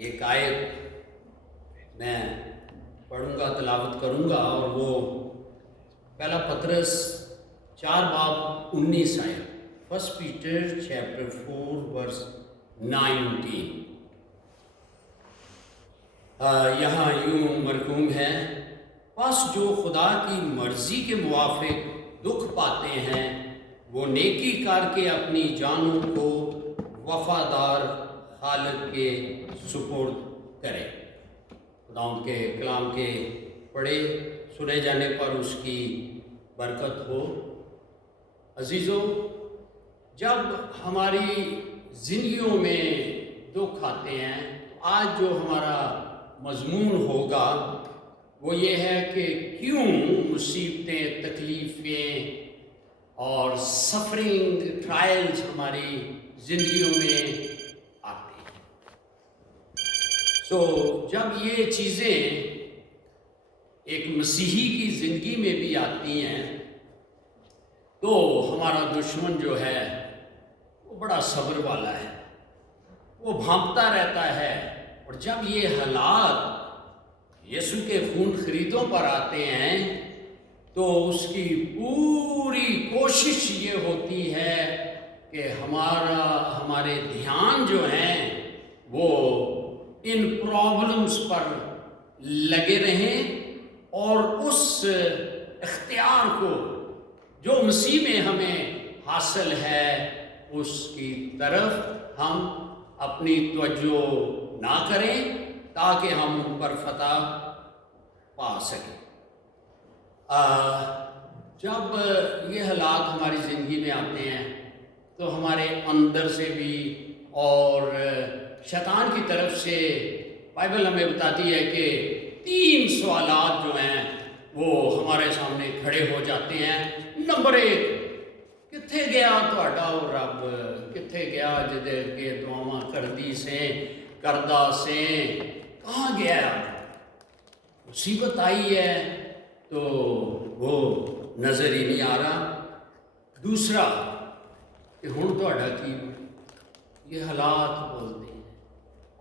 ایک آیت میں پڑھوں گا، تلاوت کروں گا، اور وہ پہلا پطرس 4:19 آیت، فرسٹ پیٹر چیپٹر 4 ورس 19۔ یہاں یوں مرقوم ہے، پس جو خدا کی مرضی کے موافق دکھ پاتے ہیں وہ نیکی کر کے اپنی جانوں کو وفادار خالق کے سپرد کرے۔ خداوند کے کلام کے پڑھے سنے جانے پر اس کی برکت ہو۔ عزیزو، جب ہماری زندگیوں میں دکھ آتے ہیں تو آج جو ہمارا مضمون ہوگا وہ یہ ہے کہ کیوں مصیبتیں، تکلیفیں اور سفرنگ، ٹرائلز ہماری زندگیوں میں آتے ہیں۔ جب یہ چیزیں ایک مسیحی کی زندگی میں بھی آتی ہیں تو ہمارا دشمن جو ہے وہ بڑا صبر والا ہے، وہ بھانپتا رہتا ہے، اور جب یہ حالات یسوع کے خون خریدوں پر آتے ہیں تو اس کی پوری کوشش یہ ہوتی ہے کہ ہمارے دھیان جو ہیں وہ ان پرابلمز پر لگے رہیں، اور اس اختیار کو جو مسیح میں ہمیں حاصل ہے اس کی طرف ہم اپنی توجہ نہ کریں تاکہ ہم ان پر فتح پا سکیں۔ جب یہ حالات ہماری زندگی میں آتے ہیں تو ہمارے اندر سے بھی اور شیطان کی طرف سے بائبل ہمیں بتاتی ہے کہ 3 سوالات جو ہیں وہ ہمارے سامنے کھڑے ہو جاتے ہیں۔ نمبر 1، کتھے گیا تہاڈا او رب، کتھے گیا جدے کے دعاواں کردہ سے کہاں گیا؟ مصیبت آئی ہے تو وہ نظر ہی نہیں آ رہا۔ دوسرا کہ ہن تہاڈا کی، یہ حالات بولتے ہیں۔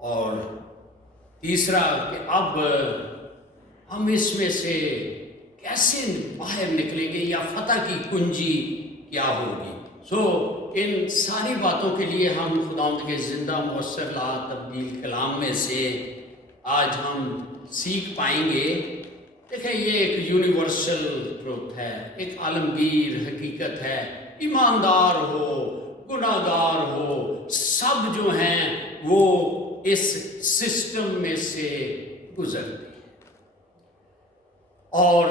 اور تیسرا کہ اب ہم اس میں سے کیسے باہر نکلیں گے، یا فتح کی کنجی کیا ہوگی؟ ان ساری باتوں کے لیے ہم خداوند کے زندہ مؤثر لا تبدیل کلام میں سے آج ہم سیکھ پائیں گے۔ دیکھیں، یہ ایک یونیورسل ٹروتھ ہے، ایک عالمگیر حقیقت ہے۔ ایماندار ہو، گناہ گار ہو، سب جو ہیں وہ اس سسٹم میں سے گزرتے ہیں، اور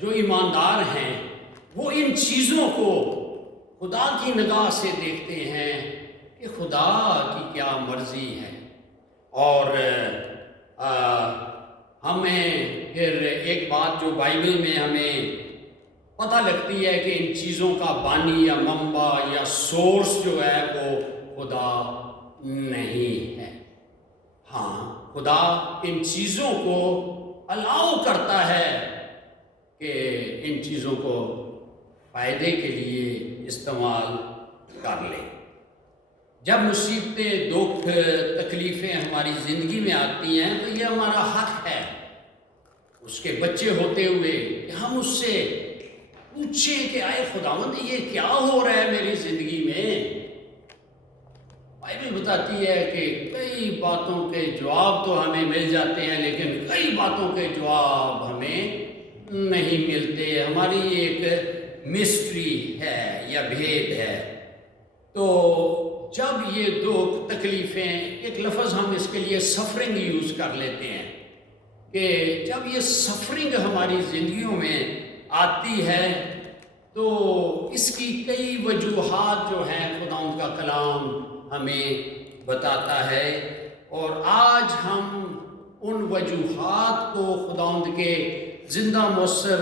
جو ایماندار ہیں وہ ان چیزوں کو خدا کی نگاہ سے دیکھتے ہیں کہ خدا کی کیا مرضی ہے، اور ہمیں پھر ایک بات جو بائبل میں ہمیں پتہ لگتی ہے کہ ان چیزوں کا بانی یا منبع یا سورس جو ہے وہ خدا نہیں ہے۔ ہاں، خدا ان چیزوں کو الاؤ کرتا ہے کہ ان چیزوں کو فائدے کے لیے استعمال کر لیں۔ جب مصیبتیں، دکھ، تکلیفیں ہماری زندگی میں آتی ہیں تو یہ ہمارا حق ہے اس کے بچے ہوتے ہوئے کہ ہم اس سے پوچھیں کہ آئے خداوند یہ کیا ہو رہا ہے میری زندگی میں۔ بائبل بتاتی ہے کہ کئی باتوں کے جواب تو ہمیں مل جاتے ہیں لیکن کئی باتوں کے جواب ہمیں نہیں ملتے۔ ہماری ایک مسٹری ہے یا بھید ہے۔ تو جب یہ دکھ، تکلیفیں، ایک لفظ ہم اس کے لیے سفرنگ یوز کر لیتے ہیں کہ جب یہ سفرنگ ہماری زندگیوں میں آتی ہے تو اس کی کئی وجوہات جو ہیں خداوند کا کلام ہمیں بتاتا ہے، اور آج ہم ان وجوہات کو خداوند کے زندہ مؤثر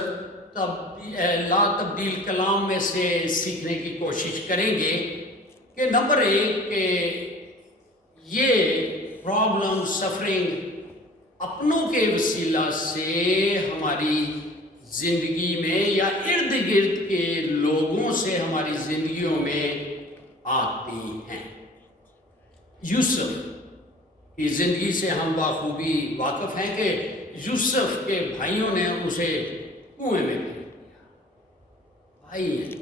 لا تبدیل کلام میں سے سیکھنے کی کوشش کریں گے کہ نمبر 1 کہ یہ پرابلم، سفرنگ اپنوں کے وسیلہ سے ہماری زندگی میں یا ارد گرد کے لوگوں سے ہماری زندگیوں میں آتی ہیں۔ یوسف کی زندگی سے ہم بخوبی واقف ہیں کہ یوسف کے بھائیوں نے اسے کنویں میں پھینک دیا. بھائی ہیں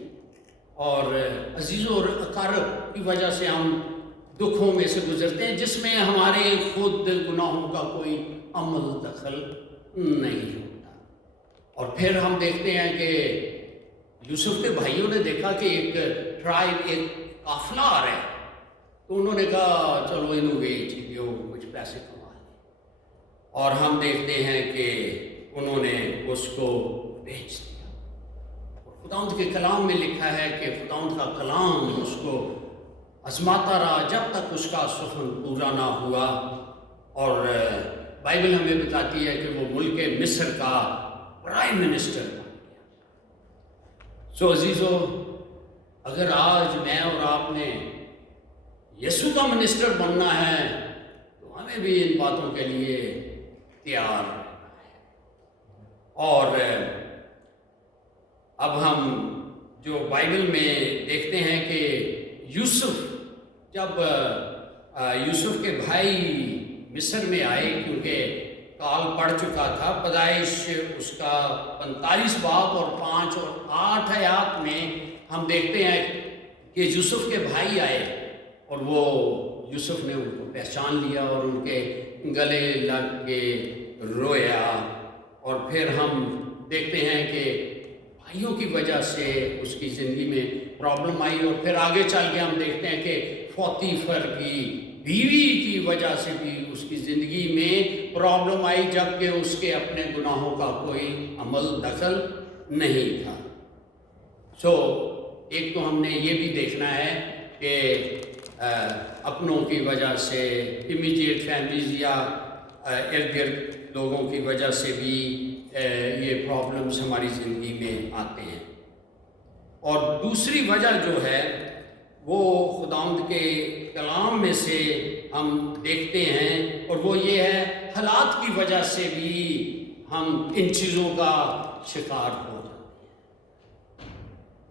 اور عزیزوں اور اقارب کی وجہ سے ہم دکھوں میں سے گزرتے ہیں جس میں ہمارے خود گناہوں کا کوئی عمل دخل نہیں ہوتا. اور پھر ہم دیکھتے ہیں کہ یوسف کے بھائیوں نے دیکھا کہ ایک ٹرائب، ایک قافلہ آ رہا ہے، تو انہوں نے کہا چلو انہوں بیچ دیو، کچھ پیسے کما لیں. اور ہم دیکھتے ہیں کہ انہوں نے اس کو بیچ دیا. خداوند کے کلام میں لکھا ہے کہ خداوند کا کلام اس کو آزماتا رہا جب تک اس کا سخن پورا نہ ہوا. اور بائبل ہمیں بتاتی ہے کہ وہ ملک مصر کا پرائم منسٹر بن گیا. سو عزیزو، اگر آج میں اور آپ نے یسوع کا منسٹر بننا ہے تو ہمیں بھی ان باتوں کے لیے تیار رہنا ہے. اور اب ہم جو بائبل میں دیکھتے ہیں کہ یوسف، جب یوسف کے بھائی مصر میں آئے، کیونکہ کال پڑ چکا تھا، پیدائش اس کا 45 باب اور 5 اور 8 آیات میں ہم دیکھتے ہیں کہ یوسف کے بھائی آئے اور وہ یوسف نے ان کو پہچان لیا اور ان کے گلے لگ کے رویا. اور پھر ہم دیکھتے ہیں کہ بھائیوں کی وجہ سے اس کی زندگی میں پرابلم آئی. اور پھر آگے چل کے ہم دیکھتے ہیں کہ پوتیفر کی بیوی کی وجہ سے بھی اس کی زندگی میں پرابلم آئی، جبکہ اس کے اپنے گناہوں کا کوئی عمل دخل نہیں تھا. سو ایک تو ہم نے یہ بھی دیکھنا ہے کہ اپنوں کی وجہ سے، امیڈیٹ فیملیز یا ارد گرد لوگوں کی وجہ سے بھی یہ پرابلمس ہماری زندگی میں آتے ہیں. اور دوسری وجہ جو ہے وہ خداوند کے کلام میں سے ہم دیکھتے ہیں، اور وہ یہ ہے حالات کی وجہ سے بھی ہم ان چیزوں کا شکار ہو جاتے ہیں.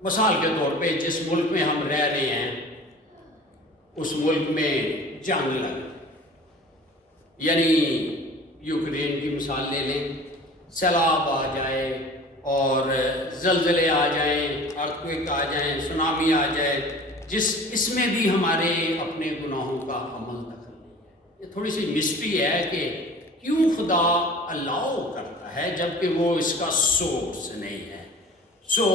مثال کے طور پہ جس ملک میں ہم رہ رہے ہیں اس ملک میں جنگ لگ، یعنی یوکرین کی مثال لے لیں، سیلاب آ جائے اور زلزلے آ جائیں، ارتھکویک آ جائیں، سونامی آ جائے، اس میں بھی ہمارے اپنے گناہوں کا عمل دخل نہیں ہے. یہ تھوڑی سی مسٹری ہے کہ کیوں خدا الاؤ کرتا ہے جبکہ وہ اس کا سورس نہیں ہے. سو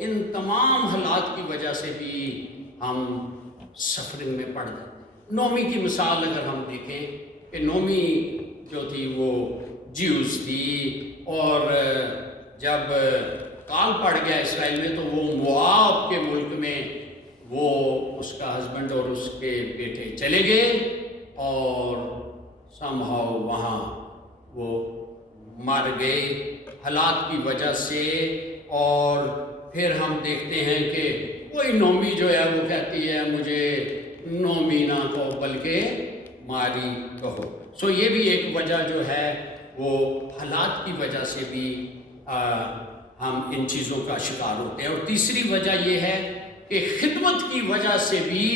ان تمام حالات کی وجہ سے بھی ہم سفرنگ میں پڑ جاتے ہیں. نومی کی مثال اگر ہم دیکھیں کہ نومی جو تھی وہ جیوز تھی، اور جب کال پڑ گیا اسرائیل میں تو وہ موآب کے ملک میں وہ اس کا ہسبینڈ اور اس کے بیٹے چلے گئے، اور سمہاؤ وہاں وہ مر گئے حالات کی وجہ سے. اور پھر ہم دیکھتے ہیں کہ کوئی نومی جو ہے وہ کہتی ہے مجھے نومی نہ کہو بلکہ ماری کہو. سو یہ بھی ایک وجہ جو ہے وہ حالات کی وجہ سے بھی ہم ان چیزوں کا شکار ہوتے ہیں. اور تیسری وجہ یہ ہے کہ خدمت کی وجہ سے بھی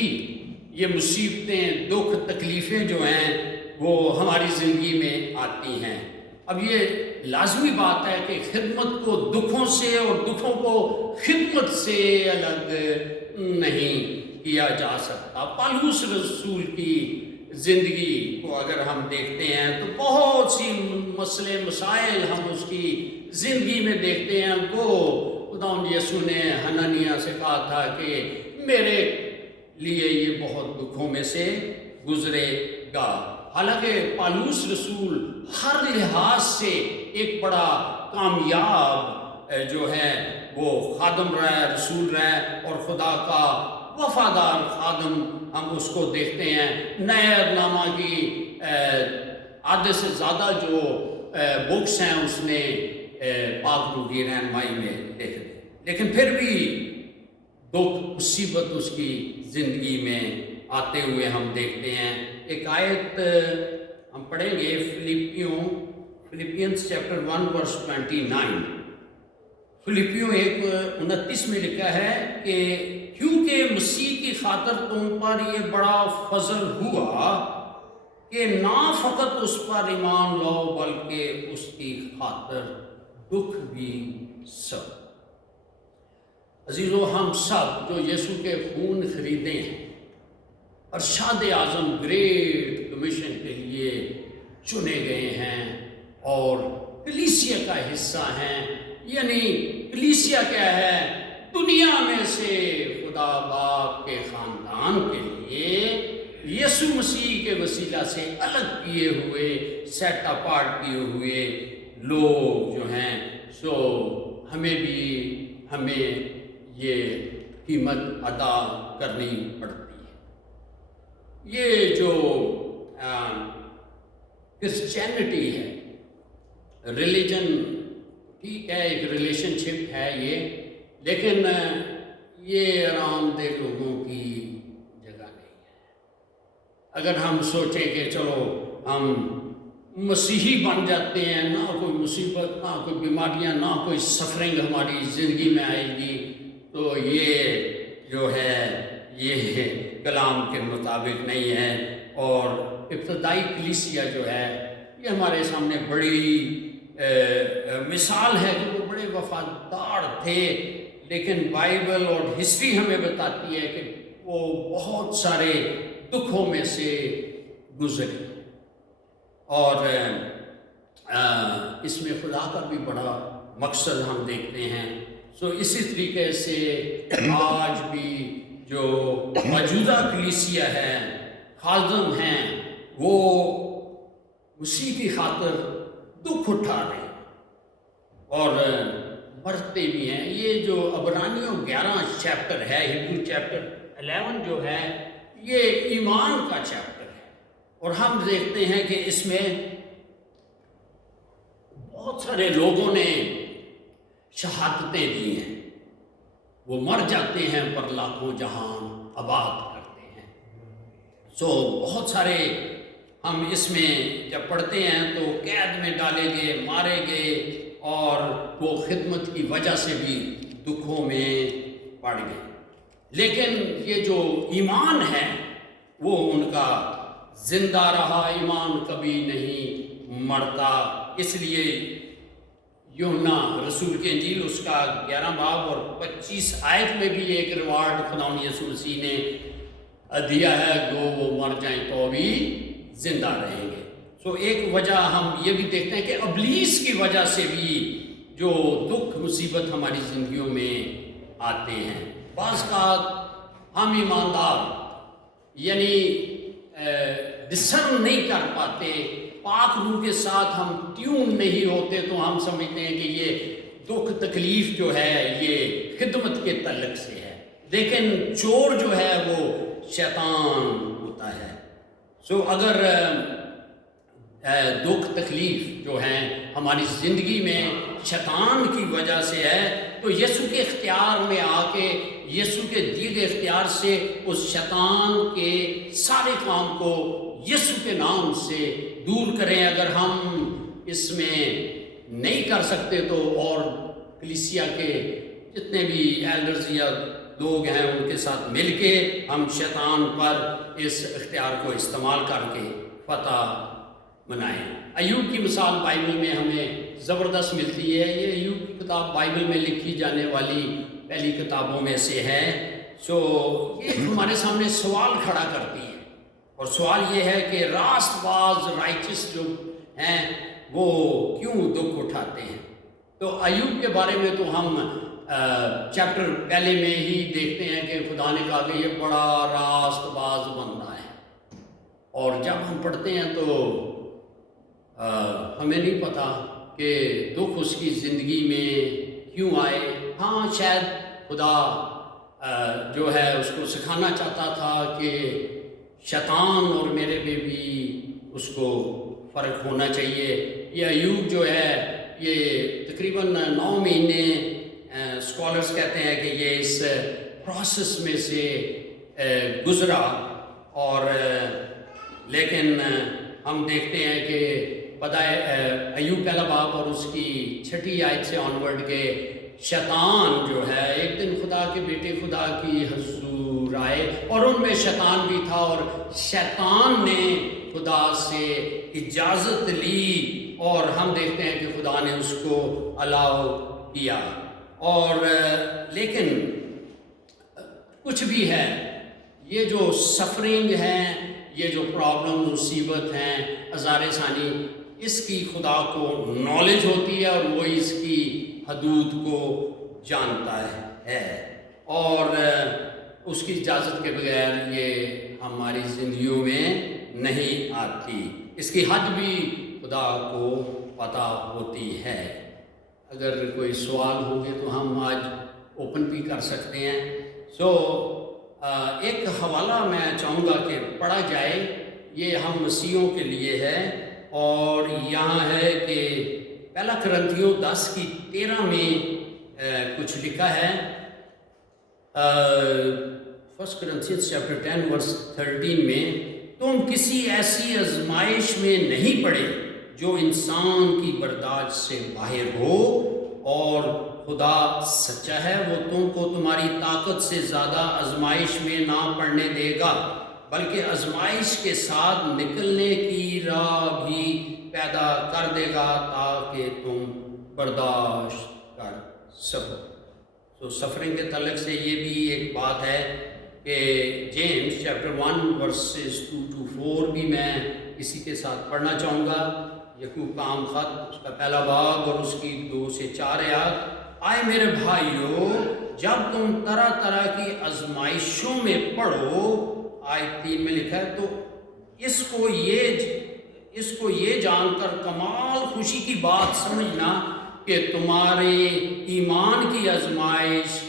یہ مصیبتیں، دکھ، تکلیفیں جو ہیں وہ ہماری زندگی میں آتی ہیں. اب یہ لازمی بات ہے کہ خدمت کو دکھوں سے اور دکھوں کو خدمت سے الگ نہیں کیا جا سکتا. پالوس رسول کی زندگی کو اگر ہم دیکھتے ہیں تو بہت سی مسئلے مسائل ہم اس کی زندگی میں دیکھتے ہیں. خداوند یسوع نے حنانیہ سے کہا تھا کہ میرے لیے یہ بہت دکھوں میں سے گزرے گا. حالانکہ پالوس رسول ہر لحاظ سے ایک بڑا کامیاب جو ہے وہ خادم رہا ہے، رسول رہا ہے، اور خدا کا وفادار خادم ہم اس کو دیکھتے ہیں. نئے عہد نامہ کی آدھے سے زیادہ جو بکس ہیں اس نے پاک روح کی رہنمائی میں دیکھ دی، لیکن پھر بھی دکھ مصیبت اس کی زندگی میں آتے ہوئے ہم دیکھتے ہیں. ایک آیت ہم پڑھیں گے فلپینس چیپٹر 1 ورس 29. فلپیوں 1:29 میں لکھا ہے کہ کیونکہ مسیح کی خاطر تم پر یہ بڑا فضل ہوا کہ کہ نہ فقط اس پر ایمان لاؤ بلکہ اس کی خاطر دکھ بھی سہو۔ عزیزو، ہم سب جو یسوع کے خون خریدے ہیں، ارشاد اعظم گریٹ کمیشن کے لیے چنے گئے ہیں اور کلیسیا کا حصہ ہیں۔ یعنی کلیسیا کیا ہے؟ دنیا میں سے خدا باپ کے خاندان کے لیے یسوع مسیح کے وسیلہ سے الگ کیے ہوئے، سیٹ اپارٹ کیے ہوئے لوگ جو ہیں، سو ہمیں یہ قیمت ادا کرنی پڑتی ہے۔ یہ جو کرسچینٹی ہے، ریلیجن ٹھیک ہے، ایک ریلیشن شپ ہے یہ، لیکن یہ آرام دہ لوگوں کی جگہ نہیں ہے۔ اگر ہم سوچیں کہ چلو ہم مسیحی بن جاتے ہیں، نہ کوئی مصیبت، نہ کوئی بیماریاں، نہ کوئی سفرنگ ہماری زندگی میں آئے گی، تو یہ جو ہے یہ کلام کے مطابق نہیں ہے۔ اور ابتدائی کلیسیا جو ہے یہ ہمارے سامنے بڑی مثال ہے کہ وہ بڑے وفادار تھے، لیکن بائبل اور ہسٹری ہمیں بتاتی ہے کہ وہ بہت سارے دکھوں میں سے گزرے، اور اس میں خدا کا بھی بڑا مقصد ہم دیکھتے ہیں۔ سو اسی طریقے سے آج بھی جو موجودہ کلیسیا ہے، خادم ہیں، وہ مسیح کی خاطر دکھ اٹھا رہے ہیں اور مرتے بھی ہیں۔ یہ جو عبرانیوں 11 چیپٹر ہے، ہبرو چیپٹر 11 جو ہے، یہ ایمان کا چیپٹر ہے، اور ہم دیکھتے ہیں کہ اس میں بہت سارے لوگوں نے شہادتیں دی ہیں، وہ مر جاتے ہیں پر لاکھوں جہان آباد کرتے ہیں۔ سو بہت سارے ہم اس میں جب پڑھتے ہیں تو قید میں ڈالے گئے، مارے گئے، اور وہ خدمت کی وجہ سے بھی دکھوں میں پڑ گئے، لیکن یہ جو ایمان ہے وہ ان کا زندہ رہا۔ ایمان کبھی نہیں مرتا، اس لیے یوحنا رسول کی انجیل اس کا 11 باب اور 25 آیت میں بھی ایک ریوارڈ خداوند یسوع مسیح نے دیا ہے، جو وہ مر جائیں تو بھی زندہ رہیں گے۔ سو ایک وجہ ہم یہ بھی دیکھتے ہیں کہ ابلیس کی وجہ سے بھی جو دکھ مصیبت ہماری زندگیوں میں آتے ہیں، بعض کا ہم ایماندار یعنی ڈسرن نہیں کر پاتے، پاک روح کے ساتھ ہم ٹیون نہیں ہوتے، تو ہم سمجھتے ہیں کہ یہ دکھ تکلیف جو ہے یہ خدمت کے تعلق سے ہے، لیکن چور جو ہے وہ شیطان ہوتا ہے۔ سو اگر دکھ تکلیف جو ہیں ہماری زندگی میں شیطان کی وجہ سے ہے، تو یسوع کے اختیار میں آ کے، یسوع کے دیے گئے اختیار سے اس شیطان کے سارے کام کو یسوع کے نام سے دور کریں۔ اگر ہم اس میں نہیں کر سکتے تو اور کلیسیا کے جتنے بھی ایلڈرز یا لوگ ہیں ان کے ساتھ مل کے ہم شیطان پر اس اختیار کو استعمال کر کے فتح منائیں۔ ایوب کی مثال بائبل میں ہمیں زبردست ملتی ہے۔ یہ ایوب کی کتاب بائبل میں لکھی جانے والی پہلی کتابوں میں سے ہے۔ سو یہ ہمارے سامنے سوال کھڑا کرتی ہے، اور سوال یہ ہے کہ راست باز رائچس جو ہیں وہ کیوں دکھ اٹھاتے ہیں؟ تو ایوب کے بارے میں تو ہم چیپٹر پہلے میں ہی دیکھتے ہیں کہ خدا نے کہا کہ یہ بڑا راست باز بندہ ہے، اور جب ہم پڑھتے ہیں تو ہمیں نہیں پتا کہ دکھ اس کی زندگی میں کیوں آئے۔ ہاں، شاید خدا جو ہے اس کو سکھانا چاہتا تھا کہ شیطان اور میرے میں بھی اس کو فرق ہونا چاہیے۔ یہ ایوب جو ہے یہ تقریباً 9 مہینے اسکالرس کہتے ہیں کہ یہ اس پروسیس میں سے گزرا، اور لیکن ہم دیکھتے ہیں کہ ایوب پہلا باب اور اس کی 6 آیت سے آنورڈ کے شیطان جو ہے ایک دن خدا کے بیٹے خدا کی حضور آئے، اور ان میں شیطان بھی تھا، اور شیطان نے خدا سے اجازت لی اور ہم دیکھتے ہیں کہ خدا نے اس کو الاؤ کیا. اور لیکن کچھ بھی ہے، یہ جو سفرنگ ہیں، یہ جو پرابلم مصیبت ہیں، آزار ثانی، اس کی خدا کو نالج ہوتی ہے اور وہ اس کی حدود کو جانتا ہے اور اس کی اجازت کے بغیر یہ ہماری زندگیوں میں نہیں آتی. اس کی حد بھی خدا کو پتہ ہوتی ہے. اگر کوئی سوال ہوں گے تو ہم آج اوپن بھی کر سکتے ہیں. ایک حوالہ میں چاہوں گا کہ پڑھا جائے، یہ ہم مسیحیوں کے لیے ہے اور یہاں ہے کہ پہلا کرنتھیوں 10:13 میں کچھ لکھا ہے. فرسٹ کرنتھینز چیپٹر 10:13 میں، تم کسی ایسی آزمائش میں نہیں پڑے جو انسان کی برداشت سے باہر ہو، اور خدا سچا ہے، وہ تم کو تمہاری طاقت سے زیادہ آزمائش میں نہ پڑنے دے گا، بلکہ آزمائش کے ساتھ نکلنے کی راہ بھی پیدا کر دے گا تاکہ تم برداشت کر سکو. تو سفرنگ کے تعلق سے یہ بھی ایک بات ہے کہ جیمز چیپٹر 1:2-4 بھی میں اسی کے ساتھ پڑھنا چاہوں گا. یعقوب کا عام خط، اس کا پہلا باب اور اس کی 2 سے 4 آیات. آئے میرے بھائیو، جب تم طرح طرح کی آزمائشوں میں پڑو، آیت 3 میں لکھا ہے، تو اس کو یہ جان کر کمال خوشی کی بات سمجھنا کہ تمہارے ایمان کی آزمائش